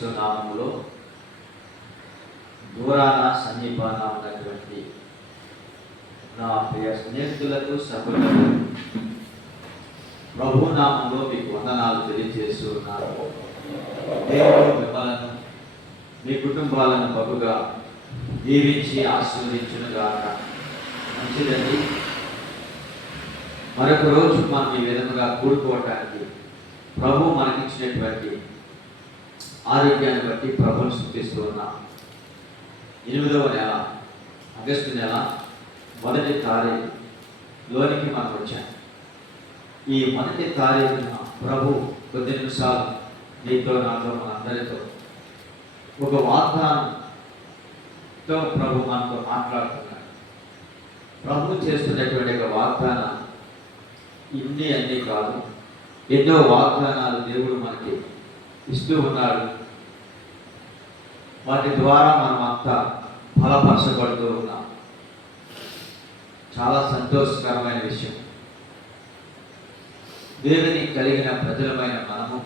యేసుక్రీస్తు నామములో దూరాన సమీపాన ఉన్నటువంటి నా ప్రియ స్నేహితులకు సభ్యులకు ప్రభు నామంలో మీకు వందనాలు తెలియజేస్తున్నాను. దేవుడు మిమ్మలను మీ కుటుంబాలను బహుగా దీవించి ఆశీర్వదించునుగాక. మంచిదండి. మరొక రోజు మనం ఈ విధముగా కూడుకోవటానికి ప్రభు మనకిచ్చినటువంటి ఆరోగ్యాన్ని బట్టి ప్రభువును స్తుతిస్తూ ఉన్నాం. 8వ నెల ఆగస్టు నెల 1వ తారీఖులోనికి మనం వచ్చాం. ఈ 1వ తారీఖున ప్రభు కొద్ది నిమిషాలు నీతో నాతో మనందరితో ఒక వాగ్దానంతో ప్రభు మనతో మాట్లాడుతున్నాడు. ప్రభు చేస్తున్నటువంటి ఒక వాగ్దానం అన్నీ కాదు, ఎన్నో వాగ్దానాలు దేవుడు మనకి ఇస్తూ ఉన్నాడు. వాటి ద్వారా మనం అంతా బలపరచబడుతూ ఉన్నాం. చాలా సంతోషకరమైన విషయం. దేవుని కలిగిన ప్రజలమైన మనము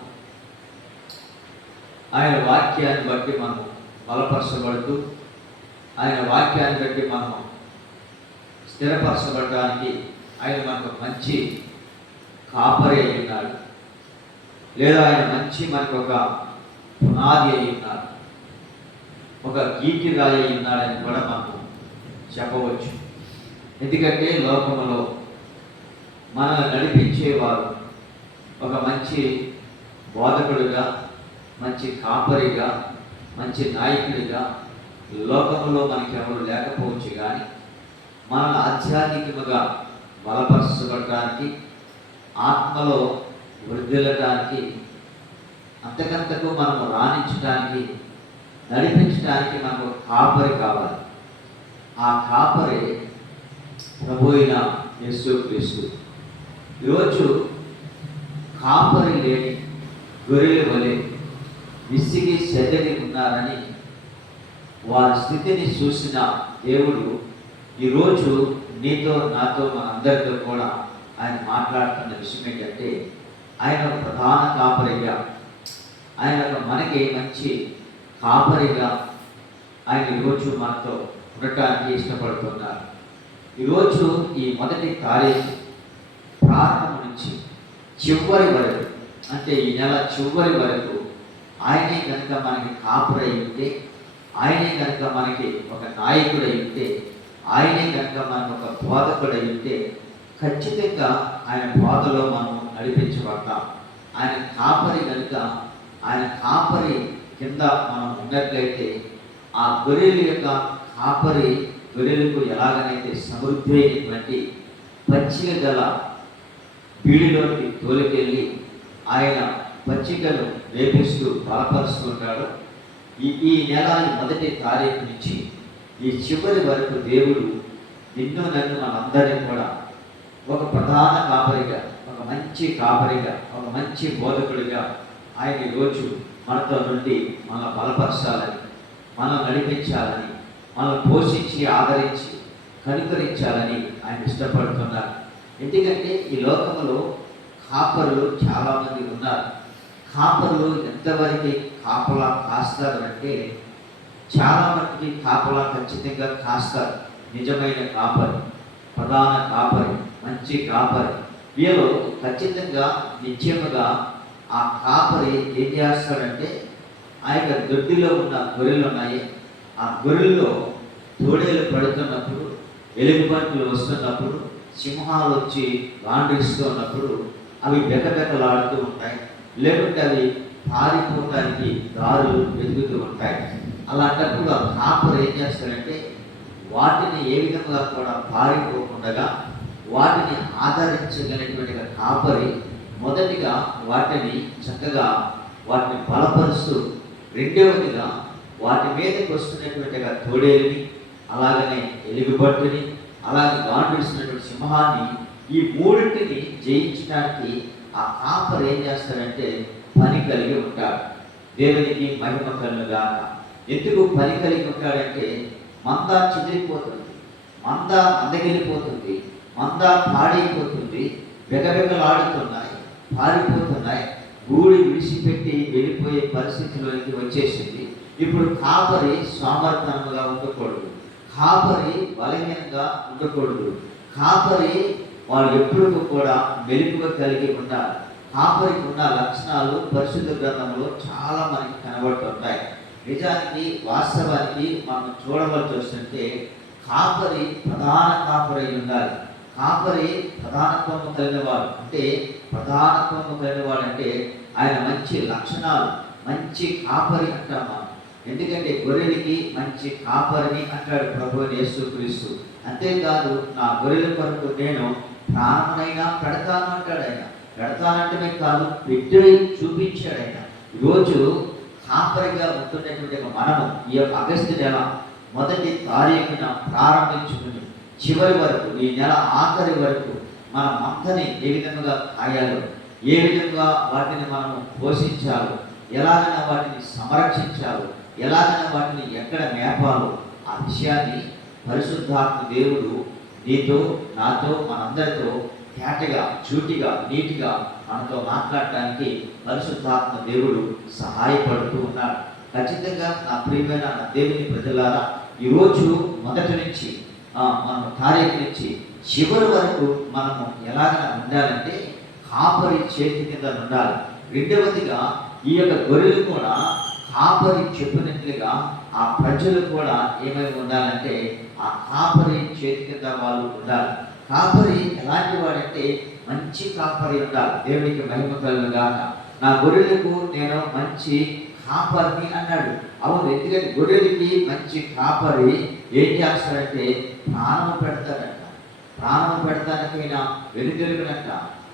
ఆయన వాక్యాన్ని బట్టి మనము బలపరచబడుతూ, ఆయన వాక్యాన్ని బట్టి మనము స్థిరపరచబడడానికి ఆయన మనకు మంచి కాపరి అయి ఉన్నాడు, లేదా ఆయన మంచి మనకు ఒక పునాది అయి ఉన్నాడు, ఒక కీర్తి రాయి అయి ఉన్నాడని కూడా మనకు చెప్పవచ్చు. ఎందుకంటే లోకంలో మనల్ని నడిపించేవారు ఒక మంచి బోధకుడిగా, మంచి కాపరిగా, మంచి నాయకుడిగా లోకంలో మనకి ఎవరు లేకపోవచ్చు. కానీ మనల్ని ఆధ్యాత్మికముగా బలపరచబడటానికి, ఆత్మలో వృద్ధిల్లటానికి, అంతకంతకు మనము రాణించడానికి, నడిపించడానికి మనకు కాపరి కావాలి. ఆ కాపరి ప్రభు అయిన యేసుక్రీస్తు. ఈరోజు కాపరి లేని గొర్రెల వలె విసిగి చెదరి ఉన్నారని వారి స్థితిని చూసిన దేవుడు ఈరోజు నీతో నాతో మనందరితో కూడా ఆయన మాట్లాడుతున్న విషయం ఏంటంటే, ఆయన ఒక ప్రధాన కాపరిగా, ఆయన మనకి మంచి కాపరిగా ఆయన ఈరోజు మనతో ఉండటానికి ఇష్టపడుతున్నారు. ఈరోజు ఈ 1వ తారీఖు ప్రారంభం నుంచి చివరి వరకు, అంటే ఈ నెల చివరి వరకు ఆయనే కనుక మనకి కాపరి ఉంటే, ఆయనే కనుక మనకి ఒక నాయకుడు ఉంటే, ఆయనే కనుక మనకు ఒక బోధకుడు ఉంటే ఖచ్చితంగా ఆయన బోధలో మనం నడిపించబడతాం. ఆయన కాపరి కనుక, ఆయన కాపరి కింద మనం ఉన్నట్లయితే ఆ గొర్రెల యొక్క కాపరి గొర్రెలకు ఎలాగనైతే సమృద్ధి అయినటువంటి పచ్చిక గల బీడిలోకి తోలికెళ్ళి ఆయన పచ్చికను వేపిస్తూ బలపరుస్తుంటాడు. ఈ నెల 1వ తారీఖు నుంచి ఈ చివరి వరకు దేవుడు నిన్ను నన్ను మనందరినీ కూడా ఒక ప్రధాన కాపరిగా, ఒక మంచి కాపరిగా, ఒక మంచి బోధకుడిగా ఆయన ఈరోజు మనతో నుండి మనం బలపరచాలని, మనం నడిపించాలని, మనం పోషించి ఆదరించి కనుకరించాలని ఆయన ఇష్టపడుతున్నారు. ఎందుకంటే ఈ లోకంలో కాపరులు చాలామంది ఉన్నారు. కాపరులు ఎంతవరకు కాపలా కాస్తారు అంటే, చాలా మట్టుకి కాపలా ఖచ్చితంగా కాస్తారు. నిజమైన కాపరి, ప్రధాన కాపరి, మంచి కాపరి, వీళ్ళు ఖచ్చితంగా నిత్యముగా ఆ కాపరి ఏం చేస్తాడంటే, ఆ యొక్క దొడ్డిలో ఉన్న గొర్రెలు ఉన్నాయి, ఆ గొర్రెల్లో తోడేలు పడుతున్నప్పుడు, ఎలుగుబంట్లు వస్తున్నప్పుడు, సింహాలు వచ్చి గాండ్రిస్తున్నప్పుడు అవి బెకబెకలాడుతూ ఉంటాయి, లేకుంటే అవి పారిపోవడానికి దారులు వెతుకుతూ ఉంటాయి. అలాంటప్పుడు ఆ కాపరి ఏం చేస్తాడంటే, వాటిని ఏ విధంగా కూడా పారిపోకుండా వాటిని ఆదరించగలిగినటువంటి కాపరి మొదటిగా వాటిని చక్కగా వాటిని బలపరుస్తూ, రెండవదిగా వాటి మీదకి వస్తున్నటువంటి తోడేలుని, అలాగనే ఎలుగుబంటిని, అలాగే గాండ్రిస్తున్నటువంటి సింహాన్ని, ఈ మూడింటిని జయించడానికి ఆ కాపరి ఏం చేస్తాడంటే పని కలిగి ఉంటాడు. దేవునికి మహిమ కలుగుగాక. ఎందుకు పని కలిగి ఉంటాడంటే, మంద చెదిరిపోతుంది, మంద మంద పాడైపోతుంది, బెగబెగలాడుతున్నాయి, పారిపోతున్నాయి, గూడి విడిచిపెట్టి వెళ్ళిపోయే పరిస్థితిలోకి వచ్చేసింది. ఇప్పుడు కాపరి సోమర్థనంగా ఉండకూడదు, కాపరి బలహీనంగా ఉండకూడదు, కాపరి వాళ్ళు ఎప్పుడు కూడా మెలుపుగా కలిగి ఉండాలి. కాపరికి ఉన్న లక్షణాలు పరిశుద్ధ గ్రంథంలో చాలా మనకి కనబడుతుంటాయి. నిజానికి వాస్తవానికి మనం చూడవలసి వస్తుంటే కాపరి ప్రధాన కాపరి ఉండాలి. కాపరి ప్రధానత్వము కలిగిన వాడు, అంటే ప్రధానత్వము కలిగిన వాడు అంటే ఆయన మంచి లక్షణాలు, మంచి కాపరి అంటాం మనం. ఎందుకంటే గొర్రెలకి మంచి కాపరిని అంటాడు ప్రభువు యేసుక్రీస్తు. అంతేకాదు నా గొర్రెల కొరకు నేను ప్రాణమునైనా పెడతాను అంటాడు ఆయన. పెడతానంటమే కాదు, పెట్టి చూపించాడు ఆయన. ఈరోజు కాపరిగా ఉంటున్నటువంటి మనము ఈ యొక్క ఆగస్టు నెల 1వ తారీఖున ప్రారంభించుకుని చివరి వరకు, ఈ నెల ఆఖరి వరకు మన మందని ఏ విధంగా కాయాలో, ఏ విధంగా వాటిని మనము పోషించాలో, ఎలాగైనా వాటిని సంరక్షించాలో, ఎలాగైనా వాటిని ఎక్కడ మేపాలో, ఆ విషయాన్ని పరిశుద్ధాత్మ దేవుడు నీతో, నాతో, మనందరితో తేటగా, చూటిగా, నీటిగా మనతో మాట్లాడటానికి పరిశుద్ధాత్మ దేవుడు సహాయపడుతూ ఉన్నాడు. ఖచ్చితంగా నా ప్రియమైన నా దేవుని ప్రజలారా, ఈరోజు మొదటి నుంచి మనం తారీఖు నుంచి చివరి వరకు మనము ఎలాగైనా ఉండాలంటే కాపరి చేతి కింద ఉండాలి. రెండవదిగా ఈ యొక్క గొర్రెలు కూడా కాపరి చెప్పినట్లుగా ఆ ప్రజలు కూడా ఏమై ఉండాలంటే ఆ కాపరి చేతి కింద వాళ్ళు ఉండాలి. కాపరి ఎలాంటి వాడంటే మంచి కాపరి ఉండాలి. దేవునికి మహిమ కలుగుగాక. నా గొర్రెలకు నేను మంచి కాపరిని అన్నాడు. అవును, ఎందుకంటే గొర్రెలకి మంచి కాపరి ఏం చేస్తాడంటే ప్రాణం పెడతాడంట. ప్రాణం పెడతానికైనా వెనుదిరుగునంట.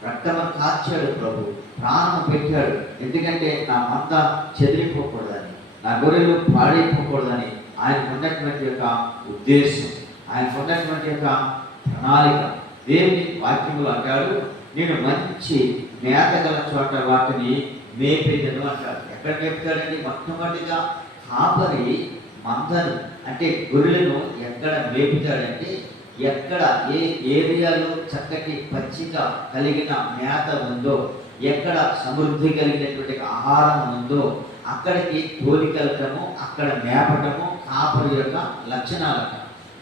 రక్తము కార్చాడు ప్రభు, ప్రాణం పెట్టాడు. ఎందుకంటే నా మంద చెదిరిపోకూడదని, నా గొర్రెలు పాడైపోకూడదని ఆయనకు ఉన్నటువంటి యొక్క ఉద్దేశం, ఆయనకు ఉన్నటువంటి యొక్క ప్రణాళిక. దేవుని వాక్యములు అంటాడు, నేను మంచి మేత గల చోట వాటిని మేపేదను అంటాడు. ఎక్కడ మేపుతాడండి? మొట్టమొదటిగా కాపరి మందను అంటే గొర్రెలను ఎక్కడ మేపుతాడంటే, ఎక్కడ ఏ ఏరియాలో చక్కటి పచ్చిక కలిగిన మేత ఉందో, ఎక్కడ సమృద్ధి కలిగినటువంటి ఆహారం ఉందో అక్కడికి తోలికెళ్ళటము, అక్కడ మేపటము కాపరి యొక్క లక్షణాలట.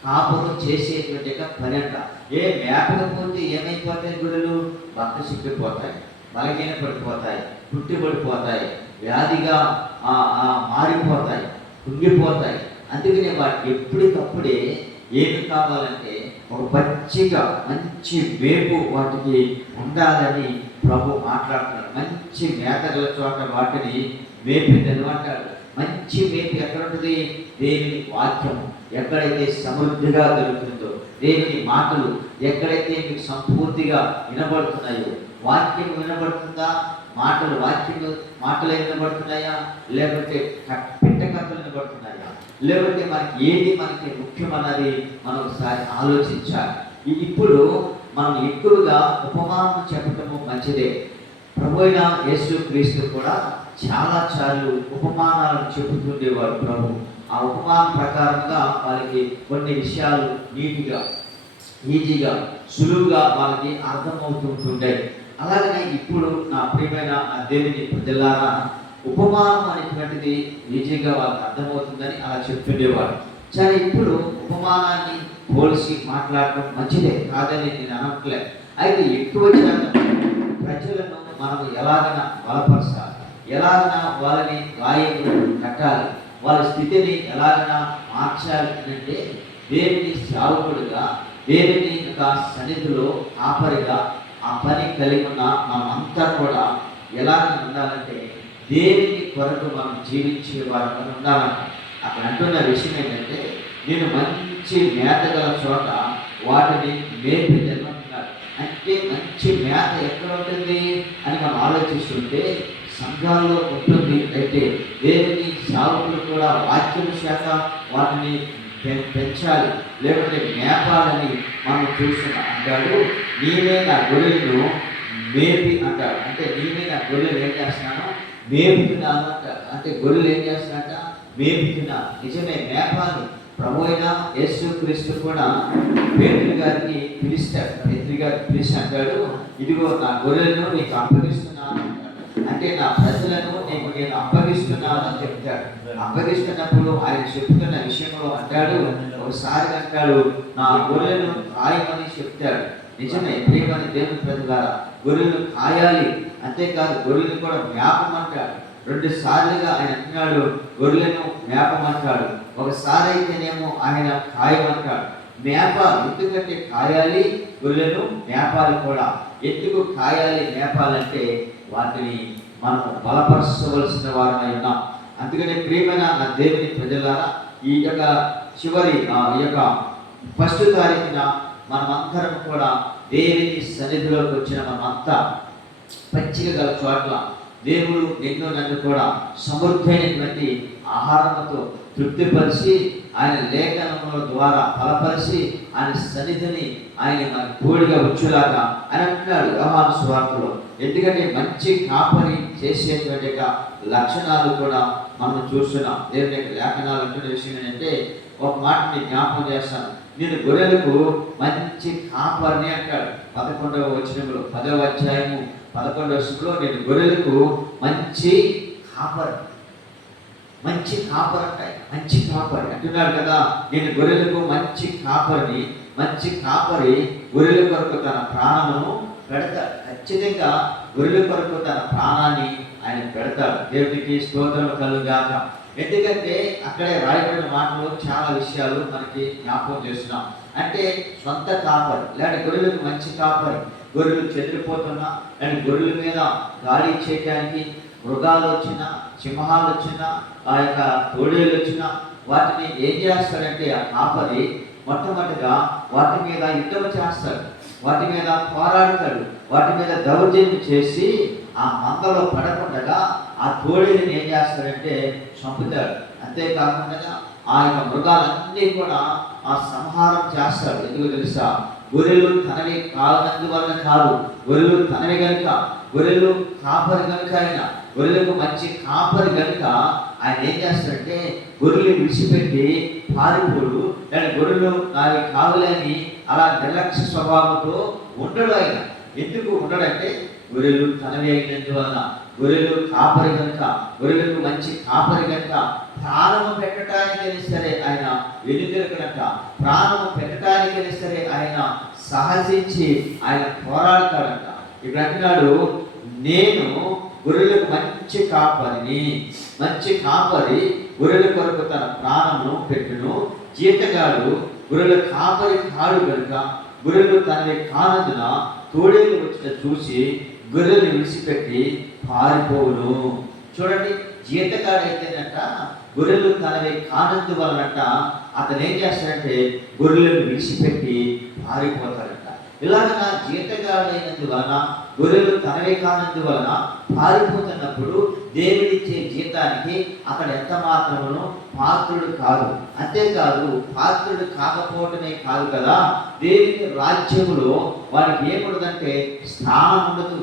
కాపరు చేసేటువంటి పని అంట. ఏ మేపకపోతే ఏమైపోతాయి? గొర్రెలు బక్క చిక్కిపోతాయి, బలహీన పడిపోతాయి, పుట్టిపడిపోతాయి, వ్యాధిగా మారిపోతాయి, కుంగిపోతాయి. అందుకనే వాటికి ఎప్పటికప్పుడే ఏమి కావాలంటే ఒక పచ్చిగా మంచి వేపు వాటికి ఉండాలని ప్రభు మాట్లాడుతున్నాడు. మంచి మేతగల చోట వాటిని మేపేదను అంటాడు. మంచి మేపు ఎక్కడ ఉంటుంది? దేవుని వాక్యము ఎక్కడైతే సమృద్ధిగా దొరుకుతుందో, దేవుని మాటలు ఎక్కడైతే మీకు సంపూర్తిగా వినబడుతున్నాయో. వాక్యం వినబడుతుందా? మాటలే వినబడుతున్నాయా? లేకపోతే పెట్టకథలు వినబడుతున్నాయా? లేకపోతే మనకి ముఖ్యమన్నది మనం ఒకసారి ఆలోచించాలి. ఇప్పుడు మనం ఎక్కువగా ఉపమానం చెప్పటము మంచిదే. ప్రభు అయిన యేసుక్రీస్తు కూడా చాలా సార్లు ఉపమానాలను చెబుతుండేవారు ప్రభు. ఆ ఉపమానం ప్రకారంగా వాళ్ళకి కొన్ని విషయాలు నీట్గా, ఈజీగా, సులువుగా వాళ్ళకి అర్థమవుతుంటుండే. అలాగనే ఇప్పుడు నా ప్రియమైన నా దేవుని ప్రజలారా, ఉపమానం అనేటువంటిది ఈజీగా వాళ్ళకి అర్థమవుతుందని అలా చెప్తుండేవాడు. సరే, ఇప్పుడు ఉపమానాన్ని పోల్చి మాట్లాడటం మంచిదే, కాదని నేను అనట్లేదు. అయితే ఎక్కువ ప్రజలను మనం ఎలాగైనా బలపరచాలి, ఎలాగైనా వాళ్ళని గాయములు కట్టాలి, వాళ్ళ స్థితిని ఎలాగైనా మార్చాలి అంటే దేవుని సేవకుడుగా, దేవుని యొక్క సన్నిధిలో కాపరిగా ఆ పని కలిగి ఉన్న మనమంతా కూడా ఎలాగైనా ఉండాలంటే దేవుని కొరకు మనం జీవించే వారు ఉండాలంట. అక్కడ అంటున్న విషయం ఏంటంటే, నేను మంచి మేత గల చోట వాటిని మేపేదను అంటున్నారు. అంటే మంచి మేత ఎక్కడ ఉంటుంది అని మనం ఆలోచిస్తుంటే సంఘాల్లో ఉంటుంది. అయితే దేవుని సేవకులు కూడా వాక్యం శాఖ వాటిని పెంచాలి, లేకపోతే మేపాలని మనం చూస్తున్నాం. అంటాడు, నేనే నా గొర్రెలను మేపి అంటాడు. అంటే నేనే నా గొర్రెలు ఏం చేస్తున్నాను? మేపుతున్నాను అంటాడు. అంటే గొర్రెలు ఏం చేస్తున్నాట? మేపుతున్నాను. నిజమే, మేపాలి. ప్రభు అయిన యేసుక్రీస్తు కూడా పేతురు గారిని పిలుస్తాడు. పేతురు గారిని పిలిచి అంటాడు, ఇదిగో నా గొర్రెలను నీకు అప్పగిస్తున్నాను అంటాడు. అంటే నా ప్రజలను నేను అప్పగిస్తున్నాను అని చెప్తాడు. అప్పగిస్తున్నప్పుడు ఆయన చెప్తున్న విషయంలో అంటాడు, ఒకసారి అంటాడు నా గొర్రెలను కాయమని చెప్తాడు. నిజమే ప్రియమని దేవుని ప్రజలారా, గొర్రెలు కాయాలి, అంతేకాదు గొర్రెలు కూడా మేపమంటాడు. 2 సార్లుగా ఆయన అంటున్నాడు గొర్రెలను మేపమంటాడు. ఒకసారి అయితేనేమో ఆయన కాయమంటాడు. మేపాలి, ఎందుకంటే కాయాలి, గొర్రెలను మేపాలి కూడా. ఎందుకు కాయాలి మేపాలంటే వాటిని మనం బలపరచవలసిన వారమై ఉన్నాం. అందుకని ప్రియమైన నా దేవుని ప్రజలారా, ఈ యొక్క చివరి ఈ యొక్క 1వ తారీఖున మనమందరం కూడా దేవుని సన్నిధిలోకి వచ్చిన మనమంతా పచ్చిక గల చోట్ల దేవుడు నిన్ను నన్ను కూడా సమృద్ధమైనటువంటి ఆహారంతో తృప్తిపరిచి ఆయన లేఖనముల ద్వారా బలపరిచి ఆయన సన్నిధిని ఆయన మనకు తోడుగా వచ్చేలాగా అని అంటున్నాడు యోహాను సువార్తలో. ఎందుకంటే మంచి కాపరి చేసేటువంటి లక్షణాలు కూడా మనం చూస్తున్నాం. దేవుని యొక్క లేఖనాలు అంటున్న విషయం ఏంటంటే, ఒక మాట నేను జ్ఞాపకం చేస్తాను, నేను గొర్రెలకు మంచి కాపరిని అంటాడు 11వ వచనంలో, 10వ అధ్యాయము 11వ వచనంలో నేను గొర్రెలకు మంచి కాపరి, మంచి కాపరి అంటాయి, మంచి కాపరి అంటున్నాడు కదా. నేను గొర్రెలకు మంచి కాపరిని, మంచి కాపరి గొర్రెల కొరకు తన ప్రాణమును పెడతాడు. ఖచ్చితంగా గొర్రెల కొరకు తన ప్రాణాన్ని ఆయన పెడతాడు. దేవునికి స్తోత్రం కలుగాక. ఎందుకంటే అక్కడే రాయబడిన మాటలు చాలా విషయాలు మనకి జ్ఞాపకం చేస్తున్నాం. అంటే సొంత కాపరి లేదా గొర్రెలకు మంచి కాపరి, గొర్రెలు చెదిరిపోతున్నా లేదా గొర్రెల మీద గాలి చేయడానికి మృగాలు వచ్చినా, సింహాలు వచ్చినా, ఆ యొక్క తోడేళ్ళు వచ్చినా వాటిని ఏం చేస్తాడంటే ఆ కాపరి మొట్టమొదటిగా వాటి మీద యుద్ధం చేస్తాడు, వాటి మీద పోరాడతాడు, వాటి మీద దౌర్జన్యం చేసి ఆ మందలో పడకుండా ఆ తోడేళ్ళని ఏం చేస్తాడంటే చంపుతాడు. అంతేకాకుండా ఆ యొక్క మృగాలన్నీ కూడా ఆ సంహారం చేస్తాడు. ఎందుకు తెలుసా? గొర్రెలు తనవి కానందువలన కాదు, గొర్రెలు తనవి కనుక, గొర్రెలు కాపరి కనుక, ఆయన గొర్రెలకు మంచి కాపరి కనుక ఆయన ఏం చేస్తాడంటే గొర్రెలు విడిచిపెట్టి పారిపోడు, లేదా గొర్రెలు నావి కావాలని అలా నిర్లక్ష్య స్వభావంతో ఉండడు. ఆయన ఎందుకు ఉండడంటే గొర్రెలు తనవి అయినందువలన, గొర్రెలు కాపరి కనుక, గొర్రెలకు మంచి కాపరి కనుక ప్రాణము పెట్టడానికైనా సరే ఆయన వెనుదిరగనక, ప్రాణము పెట్టడానికైనా సరే ఆయన సాహసించి ఆయన పోరాడతాడంట. ఇక్కడ అంటున్నాడు, నేను గొర్రెలకు మంచి కాపరిని, మంచి కాపరి గొర్రెల కొరకు తన ప్రాణమును పెట్టును, జీతగాడు గొర్రెల కాపరి కాడు కనుక గొర్రెలు తనవి కానందున తోడేలు వచ్చిన చూసి గొర్రెలు విడిచిపెట్టి పారిపోవును. చూడండి, జీతగాడైతేనట గొర్రెలు తనవి కానందు వలనట అతను ఏం చేస్తాడంటే గొర్రెలను విడిచిపెట్టి పారిపోతాడంట. ఇలాగ జీతగాడైనందువలన, గొర్రెలు తనవి కానందువలన పారిపోతున్నప్పుడు దేవుడిచ్చే జీతానికి అక్కడ ఎంత మాత్రమును పాత్రుడు కాదు. అంతేకాదు, పాత్రుడు కాకపోవటమే కాదు కదా, దేవుని రాజ్యములో వారికి ఏముండదంటే స్థానం ఉండదు.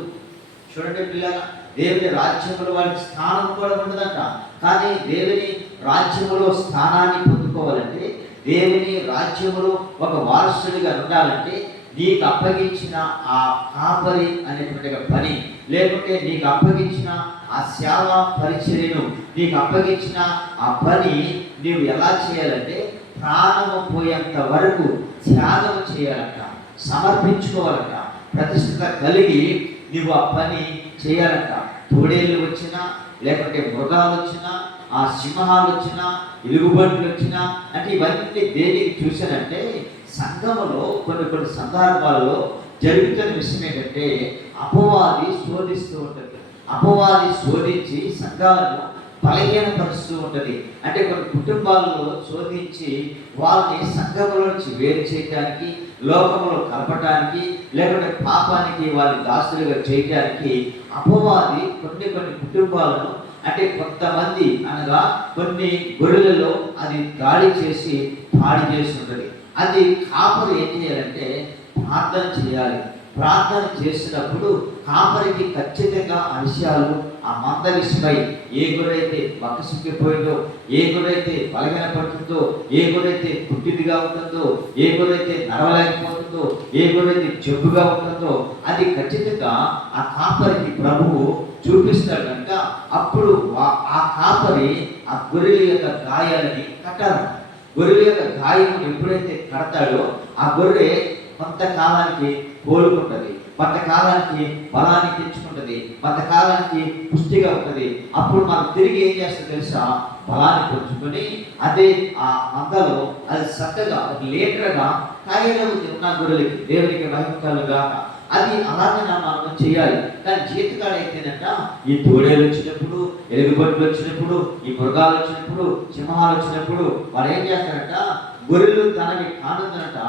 చూడండి పిల్లల, దేవుని రాజ్యములో వారికి స్థానం కూడా ఉండదంట. కానీ దేవుని రాజ్యములో స్థానాన్ని పొందుకోవాలంటే, దేవుని రాజ్యములో ఒక వారసుడిగా ఉండాలంటే నీకు అప్పగించిన ఆ కాపరి అనేటువంటి పని, లేకుంటే నీకు అప్పగించిన ఆ సేవా పరిచర్యను, నీకు అప్పగించిన ఆ పని నీవు ఎలా చేయాలంటే ప్రాణము పోయేంత వరకు త్యాగం చేయాలంట, సమర్పించుకోవాలంట, ప్రతిష్ఠత కలిగి నీవు ఆ పని చేయాలంట. తోడేళ్ళు వచ్చినా, లేకుంటే మృగాలు వచ్చినా, ఆ సింహాలు వచ్చినా, ఎలుగుబంట్లు వచ్చినా, అంటే ఇవన్నీ దేనికి చూశానంటే సంఘములో కొన్ని సందర్భాలలో జరుగుతున్న విషయం ఏంటంటే అపవాది శోధిస్తూ ఉంటుంది. అపవాది శోధించి సంఘాలను బలహీనపరుస్తూ ఉంటుంది. అంటే కొన్ని కుటుంబాలలో శోధించి వాళ్ళని సంఘముల నుంచి వేరు చేయడానికి, లోకంలో కలపడానికి, లేకుంటే పాపానికి వాళ్ళని దాసులుగా చేయడానికి అపవాది కొన్ని కుటుంబాలను, అంటే కొంతమంది అనగా కొన్ని గొర్రెలలో అది దాడి చేసి పాడి చేసి ఉంటుంది. అది కాపరి ఏం చేయాలంటే ప్రార్థన చేయాలి, ప్రార్థన చేసినప్పుడు కాపరికి ఖచ్చితంగా ఆ విషయాలు, ఆ మంద విషయమై ఏ గొర్రెైతే బక్కసిక్కిపోయిందో, ఏ గొర్రెైతే బలహీనపడుతుందో, ఏ గొర్రెైతే పుట్టిదిగా ఉంటుందో, ఏ గొర్రెైతే నడవలేకపోతుందో, ఏ గొర్రెైతే జబ్బుగా ఉంటుందో అది ఖచ్చితంగా ఆ కాపరికి ప్రభువు చూపిస్తాడు కనుక అప్పుడు ఆ కాపరి ఆ గొర్రెల యొక్క గాయాలని కట్టాలి. గొర్రెల యొక్క గాయం ఎప్పుడైతే కడతాడో ఆ గొర్రె కొంతకాలానికి కోలుకుంటుంది, కొంతకాలానికి బలాన్ని తెచ్చుకుంటుంది, కొంతకాలానికి పుష్టిగా ఉంటుంది. అప్పుడు మనం తిరిగి ఏం చేస్తుంది తెలుసా, బలాన్ని పెంచుకొని అదే ఆ మందలో అది చక్కగా ఒక లీటర్గా తయారవుతుంది ఉన్న గొర్రెలకి. దేవునికి మహిమకలుగా అది అలాగే మనం చేయాలి. కానీ జీతగాడు అయితేనంట ఈ తోడేలు వచ్చినప్పుడు, ఎలుగుబంట్లు వచ్చినప్పుడు, ఈ మృగాలు వచ్చినప్పుడు, సింహాలు వచ్చినప్పుడు వాడు ఏం చేస్తారంట, గొర్రెలు తనకి కానుందనట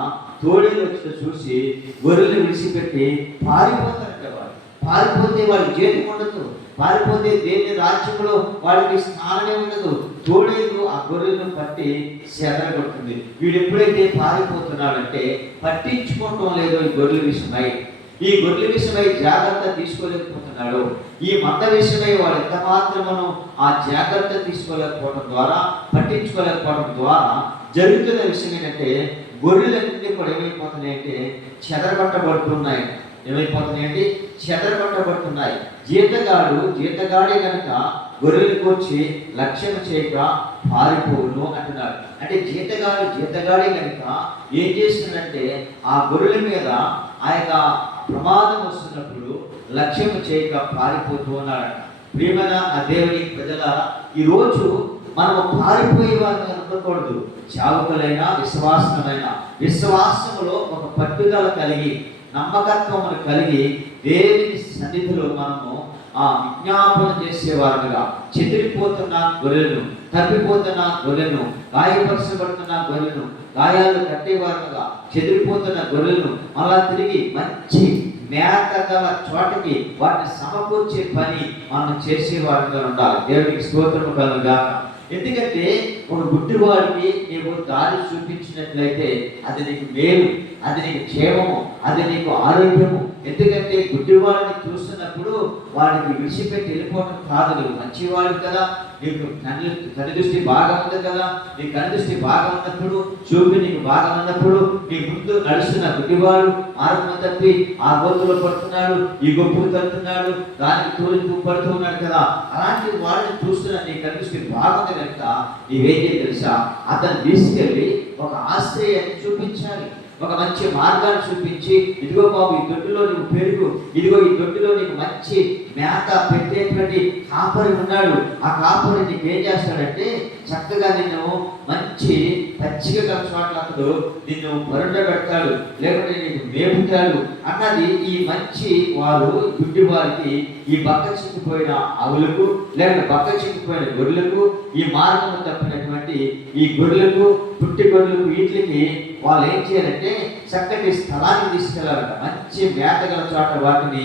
తోడేలు వచ్చిన చూసి గొర్రెలు విడిచిపెట్టి పారిపోతారంట. వాడు పారిపోతే వాడికి జీతం ఉండదు, పారిపోతే దేవుని రాజ్యంలో వాడికి స్థానమే ఉండదు. తోడేలు ఆ గొర్రెలను పట్టి చెదరగొడుతుంది. వీడు ఎప్పుడైతే పారిపోతున్నాడంటే పట్టించుకోవటం లేదో ఈ గొర్రెల విషయమై, ఈ గొర్రెల విషయమై జాగ్రత్త తీసుకోలేకపోతున్నాడు. ఈ మంద విషయమై వాడు ఎంత మాత్రమును ఆ జాగ్రత్త తీసుకోలేకపోవడం ద్వారా, పట్టించుకోలేకపోవడం ద్వారా జరుగుతున్న విషయం ఏంటంటే గొర్రెలన్నీ కూడా ఏమైపోతున్నాయంటే చెదరగొట్టబడుతున్నాయి. ఏమైపోతున్నాయండి? చెదరగొట్టబడుతున్నాయి. జీతగాడే కనుక గొర్రెలు కూర్చి లక్ష్యం చేయక పారిపోను అంటున్నాడు. అంటే జీతగాడే కనుక ఏం చేస్తుందంటే ఆ గొర్రెల మీద ఆ యొక్క ప్రమాదం వస్తున్నప్పుడు లక్ష్యం చేయక పారిపోతూ ఉన్నాడట. ప్రియమైన ఆ దేవుని ప్రజలారా, ఈరోజు మనము పారిపోయే వారిని అనుకోకూడదు. చావుకులైన విశ్వాసములో ఒక పట్టుదల కలిగి, నమ్మకత్వమును కలిగి దేవుని సన్నిధిలో మనము ఆ విజ్ఞాపన చేసేవారుగా, చెదిరిపోతున్న గొర్రెలను, తప్పిపోతున్న గొర్రెలను, గాయపరచబడుతున్న గొర్రెలను, గాయాలు కట్టేవారుగా, చెదిరిపోతున్న గొర్రెలను మళ్ళా తిరిగి మంచి మేత గల చోటకి వాటిని సమకూర్చే పని మనం చేసేవారుగా ఉండాలి. దేవునికి స్తోత్రము కలుగుగాక. ఎందుకంటే ఒక గుడ్డివాడికి నీవు దారి చూపించినట్లయితే అది నీకు మేలు, అది నీకు క్షేమము, అది నీకు ఆరోగ్యము. ఎందుకంటే గుడ్డివాడిని చూస్తున్నప్పుడు వాడికి విడిచిపెట్టి వెళ్ళిపోవడం కాదు. నువ్వు మంచివాడు కదా, నీకు కని దృష్టి బాగా ఉంది కదా, నీ కని దృష్టి బాగా ఉన్నప్పుడు, చూపి నీకు బాగా ఉన్నప్పుడు నీ ముందు నడుస్తున్న గుడ్డివాడు మార్గం తప్పి ఆ గొంతులో పడుతున్నాడు, ఈ గొప్పకు తడుతున్నాడు, దానికి తోలింపు పడుతూ ఉన్నాడు కదా, అలాంటి వాడిని చూస్తున్న నీ కని దృష్టి బాగుంది కనుక నీవేం చేయాలి తెలుసా, అతను తీసుకెళ్ళి ఒక ఆశ్రయాన్ని చూపించాలి, ఒక మంచి మార్గాన్ని చూపించి, ఇదిగో బాబు ఈ దొడ్డులో నీకు పెరుగు, ఇదిగో ఈ దొడ్డులో నీకు మంచి మేత పెట్టేటువంటి కాపరి ఉన్నాడు. ఆ కాపరి నీకు ఏం చేస్తాడంటే చక్కగా నిన్ను మంచి పచ్చిక గల చోట్ల నిన్ను పెడతాడు, లేకుంటే నీకు మేపుతాడు అన్నది ఈ మంచి వారు గుడ్డి వారికి, ఈ బక్క చిక్కిపోయిన ఆవులకు, లేకపోతే బక్క చిక్కిపోయిన గొర్రెలకు, ఈ మార్గం తప్పినటువంటి ఈ గొర్రెలకు, పుట్టి గొర్రెలకు, వీటికి వాళ్ళు ఏం చేయాలంటే చక్కటి స్థలానికి తీసుకెళ్ళాలంట. మంచి మేత గల చోట వాటిని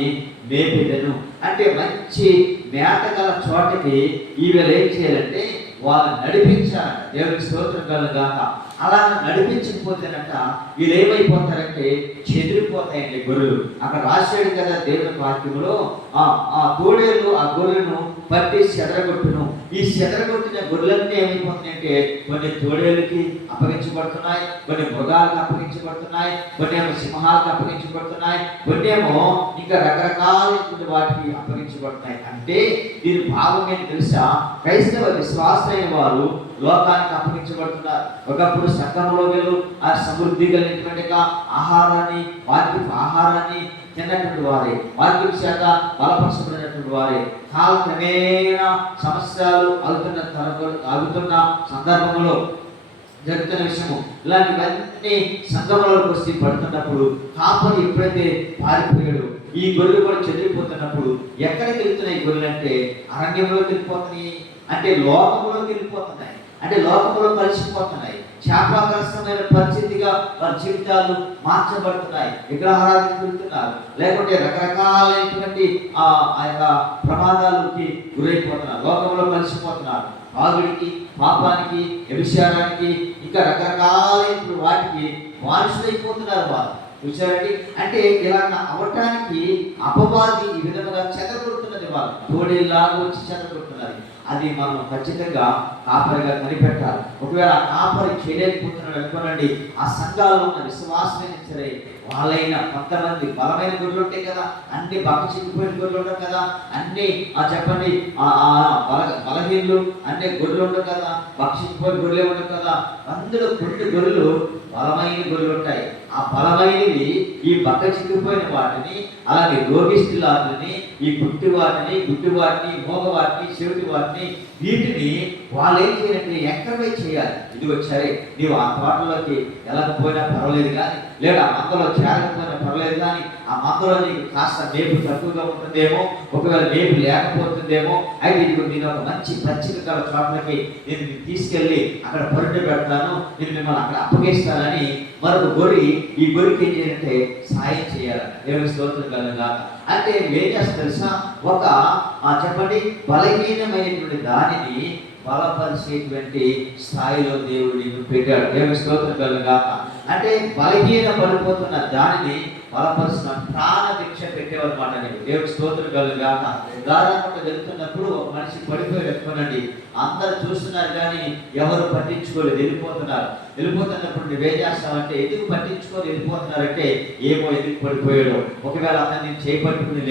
మేపేదను అంటే మంచి మేత గల చోటకి ఈవేళ ఏం చేయాలంటే వాళ్ళని నడిపించాలంట. దేవునికి స్తోత్రం కలుగాక. అలా నడిపించకపోతేనంట వీళ్ళు ఏమైపోతారంటే చెదిరిపోతాయండి గొర్రెలు. అక్కడ రాశాడు కదా దేవుని వాక్యంలో, ఆ తోడేళ్ళు ఆ గొర్రెలను పట్టి చెదరగొట్టును. ఈ చెదరగొట్టిన గొర్రెలన్నీ ఏమైపోతున్నాయంటే కొన్ని తోడేళ్ళకి అప్పగించబడుతున్నాయి, కొన్ని మృగాలకు అప్పగించబడుతున్నాయి, కొన్ని ఏమో సింహాలకు అప్పగించబడుతున్నాయి, కొన్ని ఏమో ఇంకా రకరకాలైన వాటికి అప్పగించబడుతున్నాయి. అంటే దీని భావం ఏంటి తెలుసా, క్రైస్తవ విశ్వాసైన వారు లోకానికి అప్పగించబడుతున్నారు. ఒకప్పుడు సంఘంలో వీళ్ళు ఆ సమృద్ధి కలిగినటువంటి ఆహారాన్ని, ఆహారాన్ని తిన్నటువంటి వారే, వాక్యం చేత బలపరచబడినటువంటి వారే. కాలక్రమేణా సమస్యలు ఆగుతున్న సందర్భంలో జరుగుతున్న విషయము ఇలాంటివన్నీ సంఘంలోకి వచ్చి పడుతున్నప్పుడు కాపరి ఎప్పుడైతే పారిపోయాడు, ఈ గొర్రెలు కూడా చెదిరిపోతున్నప్పుడు ఎక్కడికి వెళ్తున్నాయి ఈ గొర్రెలు అంటే అరణ్యంలోకి వెళ్ళిపోతున్నాయి, అంటే లోకంలోకి వెళ్ళిపోతున్నాయి, అంటే లోకంలో కలిసిపోతున్నాయి. శాపాగ్రస్తమైన పరిస్థితిగా వారి జీవితాలు మార్చబడుతున్నాయి. విగ్రహారాధనకు వెళ్తున్నారు, లేకుంటే రకరకాలైనటువంటి ఆ యొక్క ప్రమాదాలకి గురైపోతున్నారు, లోకంలో కలిసిపోతున్నారు. ఆగుడికి, పాపానికి, వ్యభిచారానికి, ఇంకా రకరకాలైన వాటికి బానిసలైపోతున్నారు. చూసారండి. అంటే ఇలా అవటానికి అపవాది ఈ విధంగా చెదరగొడుతున్నది, వాళ్ళు తోడేలాగా వచ్చి చెదరగొడుతున్నది. అది మనం ఖచ్చితంగా కాపరిగా కనిపెట్టాలి. ఒకవేళ ఆ కాపరి చేయలేకపోతున్నాడు అనుకోనండి, ఆ సంఘాల్లో ఉన్న విశ్వాసమైన సరే వాళ్ళైనా కొంతమంది బలమైన గొర్రెలు ఉంటాయి కదా, అన్ని బక్క చిక్కిపోయిన గొర్రెలు ఉండవు కదా, అన్ని చెప్పండి బలహీనలు అన్ని గొర్రెలు ఉండవు కదా, బక్క చిక్కిపోయిన గొర్రెలే ఉండవు కదా. అందులో కొన్ని గొర్రెలు బలమైన గొర్రెలు ఉంటాయి. ఆ బలమైనవి ఈ బక్క చిక్కిపోయిన వాటిని, అలాగే రోగిష్ఠులాటిని, ఈ గుడ్డి వాటిని మోగ వాటిని చెవిటి వాటిని, వీటిని వాళ్ళు ఏం చేయాలంటే ఎంకరేజ్ చేయాలి. ఇదిగో సరే నీవు ఆ తోటలోకి వెళ్ళకపోయినా పర్వాలేదు కానీ, లేదా ఆ మందలో చేరకపోయినా పర్వాలేదు కానీ, ఆ మందలో నీకు కాస్త మేపు తక్కువగా ఉంటుందేమో, ఒకవేళ మేపు లేకపోతుందేమో, అయితే ఇదిగో నేను ఒక మంచి పచ్చిక గల చోట్లకి నేను తీసుకెళ్ళి అక్కడ పరుండి పెడతాను, నేను మిమ్మల్ని అక్కడ అప్పగిస్తానని మరొక గొర్రె ఈ గొర్రెకి ఏం చేయాలంటే సాయం చేయాలి. దేవుని స్తోత్రం కలుగుగా. అంటే ఏం చేస్తారు తెలుసా, ఒక చెప్పండి బలహీనమైనటువంటి దానిని బలపరిచేటువంటి స్థాయిలో దేవుడు నీకు పెట్టాడు. దేవుని స్తోత్రం కలుగుగా. అంటే బలహీన పడిపోతున్న దానిని బలపరిచిన ప్రాణ దీక్ష పెట్టేవన్నమాట. దేవుడి స్తోత్రం కలుగుగా. దాదాపు వెళ్తున్నప్పుడు ఒక మనిషి పడిపోయి వెళ్తున్నాండి, అందరు చూస్తున్నారు కానీ ఎవరు పట్టించుకోలేదు, వెళ్ళిపోతున్నప్పుడు నువ్వేం చేస్తావంటే, ఎందుకు పట్టించుకొని వెళ్ళిపోతున్నారంటే, ఏమో ఎందుకు పడిపోయాడు, ఒకవేళ అతను నేను చేపట్టుకుని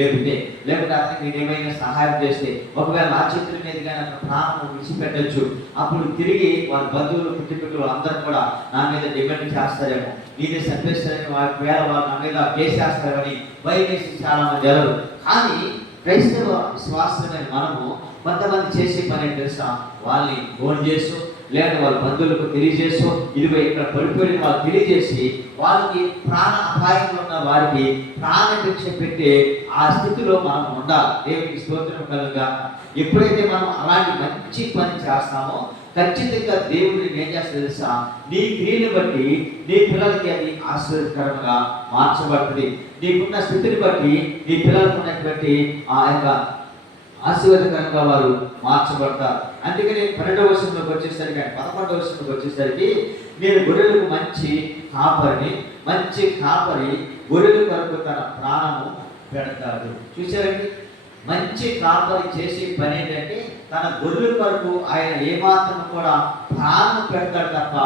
లేకపోతే అతనికి నేను ఏమైనా సహాయం చేస్తే, ఒకవేళ నా చేతుల మీద కానీ అతను ప్రాణం విడిచిపెట్టచ్చు, అప్పుడు తిరిగి వాళ్ళ బంధువులు కుటుంబీకులు అందరూ కూడా నా మీద డిమాండ్ చేస్తారేమో, నేనే చంపేస్తారని ఒకవేళ వాళ్ళు నా మీద కేసేస్తారని భయమేసి చాలా మంది ఎవరు. కానీ క్రైస్తవ విశ్వాసమైన మనము కొంతమంది చేసే పని ఏంటి తెలుసా, వాళ్ళని ఫోన్ చేస్తూ లేదా వాళ్ళ బంధువులకు తెలియజేస్తూ, ఇదిగో ఇక్కడ పడిపోయిన వాళ్ళు తెలియజేసి వాళ్ళకి ప్రాణ అపాయంలో ఉన్న వారికి ప్రాణ భిక్ష పెట్టే ఆ స్థితిలో మనం ఉండాలి. దేవునికి స్తోత్రం కలుగుగా. ఎప్పుడైతే మనం అలాంటి మంచి పని చేస్తామో ఖచ్చితంగా దేవుడిని ఏం చేస్తుంది తెలుసా, నీ క్రియను బట్టి నీ పిల్లలకి అది ఆశీర్వదకరంగా మార్చబడుతుంది. నీకున్న స్థితిని బట్టి నీ పిల్లలకు ఉన్నటువంటి ఆ యొక్క ఆశీర్వాదకరంగా వారు మార్చబడతారు. అందుకని 12వ వచనంలోకి వచ్చేసరికి, 11వ వచనంలోకి వచ్చేసరికి, నేను గొర్రెలకు మంచి కాపరి గొర్రెల కొరకు తన ప్రాణము పెడతాడు. చూసారండి, మంచి కాపరి చేసే పని ఏంటంటే తన గొర్రెల కొరకు ఆయన ఏమాత్రం కూడా ప్రాణం పెడతాడు తప్ప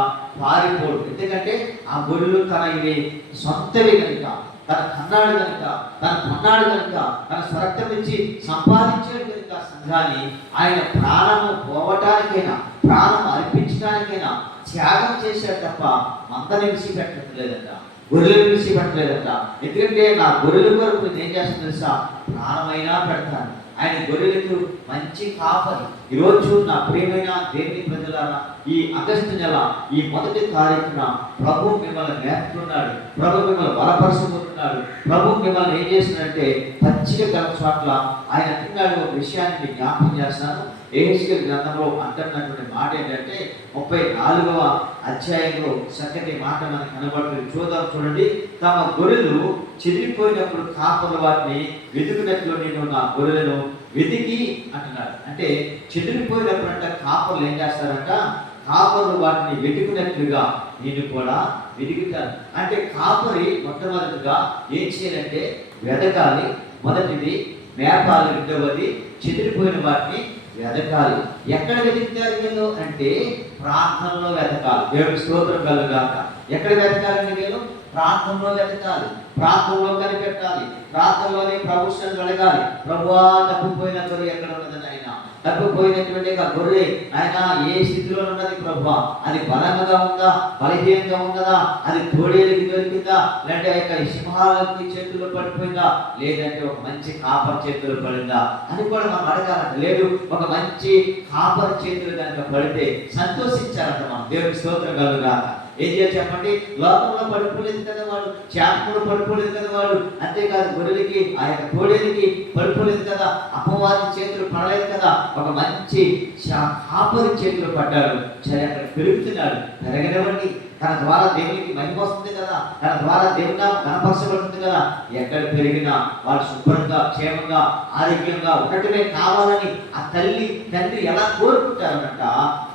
పారిపోడు. ఎందుకంటే ఆ గొర్రెలు తన ఇవి సొంతవి కనుక, తన కన్నాడు కనుక తన స్వరక్తం నుంచి సంపాదించాడు కనుక సంఘాన్ని ఆయన ప్రాణము పోవటానికైనా ప్రాణం అర్పించడానికైనా త్యాగం చేశాడు తప్ప మందని విడిచిపెట్టలేదంట, గొర్రెలు విడిచిపెట్టలేదంట. ఎందుకంటే నా గొర్రెల కొరకు నేను ఏం చేస్తాను తెలుసా, ప్రాణమైనా పెడతాను. ఆయన గొర్రెలకు మంచి కాపరి. ఈరోజు నా ప్రియమైన దేవుని ప్రజలారా, ఈ ఆగస్టు నెల ఈ 1వ తారీఖున ప్రభు మిమ్మల్ని నేర్పుతున్నాడు, ప్రభు మిమ్మల్ని బలపరుచుకుంటున్నాడు, ప్రభు మిమ్మల్ని ఏం చేస్తున్నాడంటే పచ్చిక గల చోట్ల ఆయన అంటున్నాడు. ఒక విషయాన్ని జ్ఞాపకం చేస్తాను. యెహెజ్కేలు గ్రంథంలో అంటున్నటువంటి మాట ఏంటంటే 34వ అధ్యాయంలో చక్కటి మాట మనకు కనబడుతుంది. చూడండి. తమ గొర్రెలు చెదిరిపోయినప్పుడు కాపరులు వాటిని వెతుకున్నట్లు నేను నా గొర్రెలను వెతికి అంటున్నాడు. అంటే చెదిరిపోయినప్పుడు అంటే కాపరులు ఏం చేస్తారంట, కాపరులు వాటిని వెతుకున్నట్లుగా నేను కూడా వెతుకుతాను. అంటే కాపరి మొట్టమొదటిగా ఏం చేయాలంటే వెతకాలి. మొదటిది మేపాలి, రెండవది చెదిరిపోయిన వాటిని వెతకాలి. ఎక్కడ వెతుకుతారు వీళ్ళు అంటే ప్రార్థనలో వెతకాలి. దేవుడి స్తోత్రం కలుగుగాక. ఎక్కడ వెతకాలి వీళ్ళు? ప్రార్థనలో వెతకాలి, ప్రార్థనలో కనిపెట్టాలి, ప్రార్థనలోనే ప్రభుత్వం అడగాలి. ప్రభువా తప్పిపోయిన గొర్రె ఎక్కడ ఉన్నదని, ఆయన తప్పిపోయినటువంటి గొర్రె ఆయన ఏ స్థితిలో ఉన్నది ప్రభువా, అది బలంగా ఉందా, బలహీనంగా ఉన్నదా, అది తోడేలకి దొరికిందా, లేదంటే ఆ యొక్క సింహాలకి చేతుల్లో పడిపోయిందా, లేదంటే ఒక మంచి కాపర్ చేతులు పడిందా అని కూడా మనం అడగాలంట. లేదు, ఒక మంచి కాపర్ చేతులు కనుక పడితే సంతోషించాలంట మనం. దేవుడి స్తోత్రం కలుగుగాక. ఏం చేయాలి చెప్పండి? లోకంలో పడిపోలేదు కదా వాడు, చేపలు పడిపోలేదు కదా వాడు, అంతేకాదు గొర్రెలకి ఆ యొక్క తోడేలకి పడిపోలేదు కదా, అపవాది చేతులు పడలేదు కదా, ఒక మంచి కాపరి చేతులు పడ్డాడు. సరే, అక్కడ పెరుగుతున్నాడు, పెరగనివ్వండి. తన ద్వారా దేవునికి మహిమ వస్తుంది కదా, తన ద్వారా దేవుని కనపరచబడుతుంది కదా. ఎక్కడ పెరిగినా వాళ్ళు శుభ్రంగా, క్షేమంగా, ఆరోగ్యంగా ఉండటమే కావాలని ఆ తల్లి తండ్రి ఎలా కోరుకుంటారన్నట,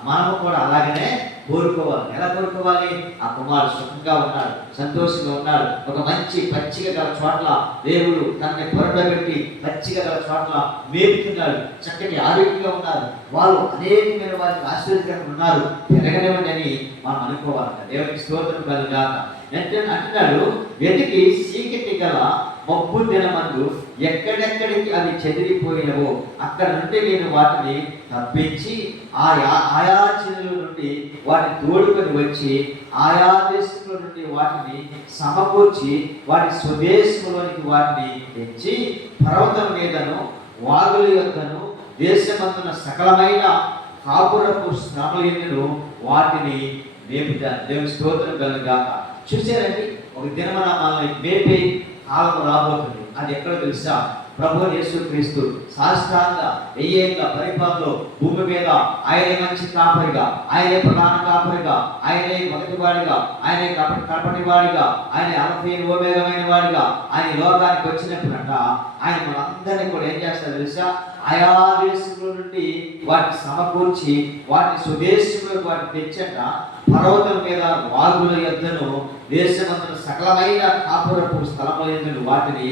మనము కూడా అలాగనే కోరుకోవాలి. ఎలా కోరుకోవాలి? ఆ కుమారుడు సుఖంగా ఉన్నాడు, సంతోషంగా ఉన్నాడు, ఒక మంచి పచ్చిక గల చోట్ల దేవుడు తనని పొరడబెట్టి పచ్చిక గల చోట్ల మేపుతున్నాడు, చక్కటి ఆరోగ్యంగా ఉన్నారు, వాళ్ళు అనేకమైన వారికి ఆశీర్వదకరంగా ఉన్నారు, పెరగనివ్వండి అని మనం అనుకోవాలంట. దేవునికి స్తోత్రం కలుగాక. అంటున్నాడు, వెతికి చీకటి గల మబ్బు దినమందు ఎక్కడెక్కడికి అవి చెదిరిపోయినవో అక్కడ నుండి నేను వాటిని తప్పించి ఆయా చెరువుల నుండి వాటిని తోడుకొని వచ్చి ఆయా దేశంలో నుండి వాటిని సమకూర్చి వాటి స్వదేశంలోనికి వాటిని తెచ్చి పర్వతం మీదను వాగుల యొద్దను దేశమందున సకలమైన కాపురపు శ్రమలను వాటిని మేపుతాను. దేవుని స్తోత్రం కలుగాక. చూసారండి, ఒక దినమన మనల్ని మేపే కాలం రాబోతుంది. అది ఎక్కడ తెలుసా? ప్రభు యేసుక్రీస్తు సాష్టాంగ వెయ్యేళ్ళ పరిపాలనలో భూమి మీద ఆయనే మంచి కాపరిగా, ఆయనే ప్రధాన కాపరిగా, ఆయనే మొదటివాడిగా, ఆయనే కపటివాడిగా, ఆయన అల్ఫా ఓమేగమైన వాడిగా ఆయన లోకానికి వచ్చినప్పుడంట ఆయన మనందరినీ కూడా ఏం చేస్తారు తెలుసా? ఆయా దేశంలో నుండి వాటిని సమకూర్చి వాటిని స్వదేశంలో వాటిని తెచ్చట పర్వతం మీద వాగుల యొద్దను దేశమందున సకలమైన కాపురపు స్థలములందు వాటిని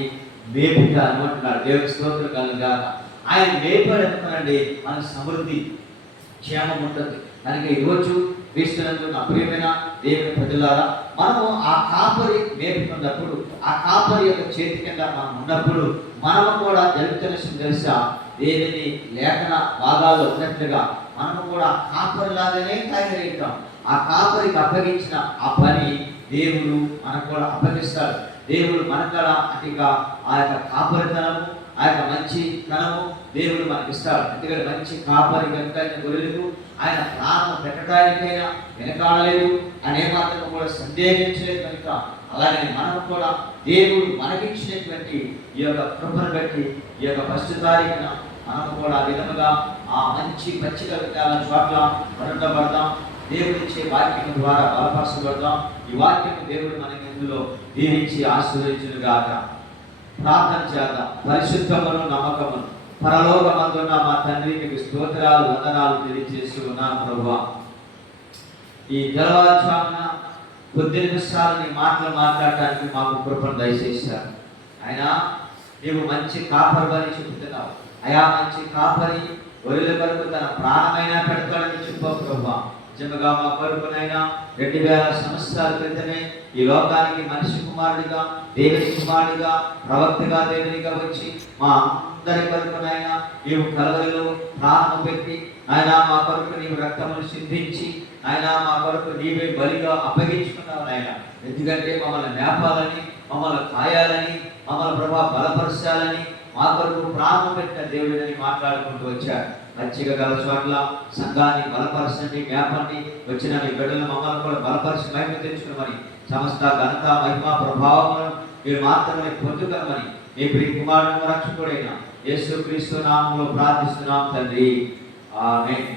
మేపుతాను అంటున్నాడు. దేవుని స్తోత్రం కలుగాక. ఆయన మేపాడు అనుకునండి, మనకు సమృద్ధి క్షేమం ఉంటుంది. కనుక ఈరోజు క్రీస్తునందు నా ప్రియమైన దేవుని ప్రజలారా, మనము ఆ కాపరి మేపుతున్నప్పుడు, ఆ కాపరి యొక్క చేతి కింద మనం ఉన్నప్పుడు మనము కూడా జరుగుతున్న తెలుసా? దేవుని లేఖన భాగాలు ఉన్నట్లుగా మనము కూడా కాపరిలాగానే తయారవుతాం. ఆ కాపరికి అప్పగించిన ఆ పని దేవుడు మనకు కూడా అప్పగిస్తాడు. దేవుడు మనకడ అటుగా ఆ యొక్క కాపరితనము, ఆ యొక్క మంచి తనము దేవుడు మనకి ఇస్తాడు. ఎందుకంటే మంచి కాపరి కనుక గొర్రెలకు ఆయన ప్రాణం పెట్టడానికైనా వెనకాడలేదు, ఆయన ఏమాత్రం కూడా సందేహించలేదు కనుక అలాగే మనం కూడా దేవుడు మనకిచ్చినటువంటి ఈ యొక్క కృపను బట్టి ఈ యొక్క ఫస్ట్ తారీఖున మనం కూడా ఆ విధముగా ఆ మంచి పచ్చిక చోట్ల ఉండబడదాం. దేవుడిచ్చే వాక్యం ద్వారా బలపరచబడదాం. ఈ వాక్యం దేవుడు మనకి ఇందులో దీవించి ఆశీర్వదించుగాక. ప్రార్థన చేద్దాం. పరిశుద్ధమును నమ్మకమును పరలోకమందున్న మా తండ్రి, మీకు స్తోత్రాలు వందనాలు తెలియజేస్తూ ఉన్నాను ప్రభువా. ఈ తెల్లవారుజామున కొద్ది నిమిషాలు నీ మాటలు మాట్లాడటానికి మాకు కృపను దయచేశారు. ఆయన నీవు మంచి కాపరి అని చెబుతున్నావు. అయా మంచి కాపరి గొర్రెల కొరకు తన ప్రాణమైనా పెడతాడని చెప్పావు ప్రభువా. నిజంగా మా కొరకునైనా 2000 సంవత్సరాల క్రితమే ఈ లోకానికి మనిషి కుమారుడిగా, దేవుని కుమారుడిగా, ప్రవక్తగా దేవునిగా వచ్చి మా అందరి కొరకునైనా నీవు కలవరిలో ప్రాణము పెట్టి ఆయన మా కొరకు నీవు రక్తమును సింధించి ఆయన మా కొరకు నీవే బలిగా అప్పగించుకున్నావు నాయన. ఎందుకంటే మమ్మల్ని మేపాలని, మమ్మల్ని కాయాలని, మమ్మల్ని ప్రభా బలపరచాలని మా కొరకు ప్రాణం పెట్టిన దేవుడిని మాట్లాడుకుంటూ వచ్చారు. మంచిగా గల చోట్ల సంఘాన్ని బలపరచండి, మేపండి, వచ్చిన మీ బిడ్డలు మమ్మల్ని కూడా బలపరిచి మహిమ తెచ్చుకోమని, సమస్త ఘనత మహిమ ప్రభావములను మీరు మాత్రమే పొందుకోమని మీ ప్రియ కుమారుడు రక్షకుడైన యేసుక్రీస్తు నామములో ప్రార్థిస్తున్నాం తండ్రి. ఆమేన్.